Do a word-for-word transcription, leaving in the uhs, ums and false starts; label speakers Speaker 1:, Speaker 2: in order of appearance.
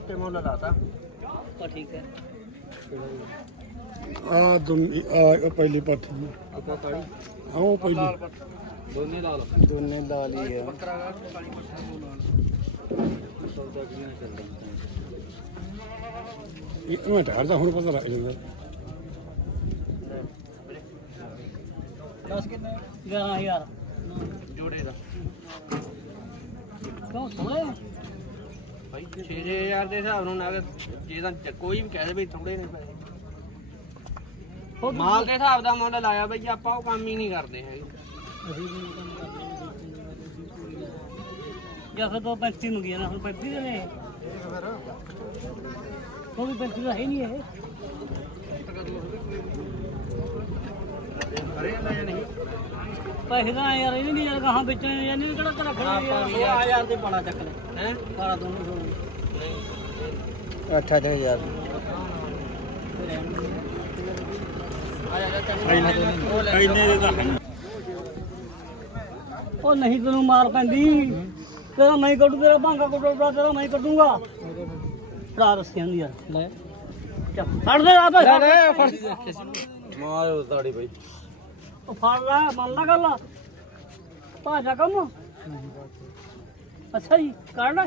Speaker 1: ਕੇ ਮੁੱਲ ਲਾਤਾ
Speaker 2: ਤਾਂ ਠੀਕ ਹੈ
Speaker 3: ਆ ਦੁਨ ਆ ਪਹਿਲੀ ਪੱਠ
Speaker 1: ਆਪਾਂ ਕਾਲੀ
Speaker 3: ਹਾਂ ਉਹ ਪਹਿਲੀ
Speaker 1: ਦੋਨੇ ਲਾਲ
Speaker 3: ਦੋਨੇ ਲਾਲ ਹੀ ਆ
Speaker 1: ਬੱਕਰਾ ਕਾਲੀ ਪੱਠਾ ਨੂੰ ਲਾਲ ਸੌਦਾ ਕਿਵੇਂ ਚੱਲਦਾ
Speaker 3: ਇੱਕ ਮਿੰਟ ਹਰਦਾ ਹੁਣ ਪਤਾ ਲੱਗ ਜਾਂਦਾ
Speaker 2: ਦਸ ਕਿੰਨੇ ਗਿਆਰਾਂ ਹਜ਼ਾਰ
Speaker 1: ਜੋੜੇ ਦਾ
Speaker 2: ਕਿਉਂ ਥੋੜੇ
Speaker 1: ਭਾਈ ਛੇ ਹਜ਼ਾਰ ਦੇ ਹਿਸਾਬ ਨਾਲ ਨਾ ਜੇ ਤਾਂ ਕੋਈ ਵੀ ਕਹਿ ਦੇ ਵੀ ਥੋੜੇ ਨੇ ਪੈਸੇ ਮਾਲ ਦੇ ਹਿਸਾਬ ਦਾ ਮੁੱਲ ਲਾਇਆ ਬਈ ਆਪਾਂ ਉਹ ਕੰਮ ਹੀ ਨਹੀਂ ਕਰਦੇ ਹੈਗੇ
Speaker 2: ਜਾਂ ਫਿਰ ਤਾਂ ਪੈਂਤੀ ਨੂੰ ਗਿਆ ਨਾ ਹੁਣ ਪੈਂਤੀ ਦੇ ਨੇ ਉਹ ਵੀ ਪੈਂਤੀ ਦਾ ਹੈ ਨਹੀਂ ਇਹ
Speaker 1: ਕਰੇ ਜਾਂਦਾ ਜਾਂ ਨਹੀਂ
Speaker 2: ਪੈਸੇ ਤਾਂ ਯਾਰ ਇਹ ਨਹੀਂ ਯਾਰ ਕਹਾਂ ਵੇਚਣੇ ਜਾਂ ਨਹੀਂ ਕਿਹੜਾ ਘਰ ਖੜਾ ਯਾਰ
Speaker 1: ਸੋਲਾਂ ਹਜ਼ਾਰ ਦੇ ਪਾਣਾ ਚੱਕ ਲੈ ਹੈ
Speaker 2: ਸਾਰਾ ਦੋਨੋਂ ਸੋਣੇ
Speaker 1: ਅੱਠ ਹਜ਼ਾਰ
Speaker 3: ਇੰਨੇ ਦੇ ਤਾਂ
Speaker 2: ਉਹ ਨਹੀਂ ਤੈਨੂੰ ਮਾਰ ਪੈਂਦੀ ਤੇਰਾ ਮੈਂ ਕੱਢੂ ਤੇਰਾ ਭਾਂਗਾ ਕੱਢੂਗਾ ਤੇਰਾ ਮੈਂ ਕੱਢੂਗਾ ਭਰਾ ਰਸੀਆਂ ਦੀ ਯਾਰ ਲੈ ਚੱਲ ਫੜ ਦੇ ਆ ਫੜ
Speaker 1: ਮਾਰ ਤਾੜੀ ਬਈ
Speaker 2: ਉਹ ਫੜ ਲੈ ਮੰਨ ਲਾ ਗੱਲ ਭਾਜਾ ਕੰਮ ਅੱਛਾ ਜੀ ਕੱਢ ਲੈ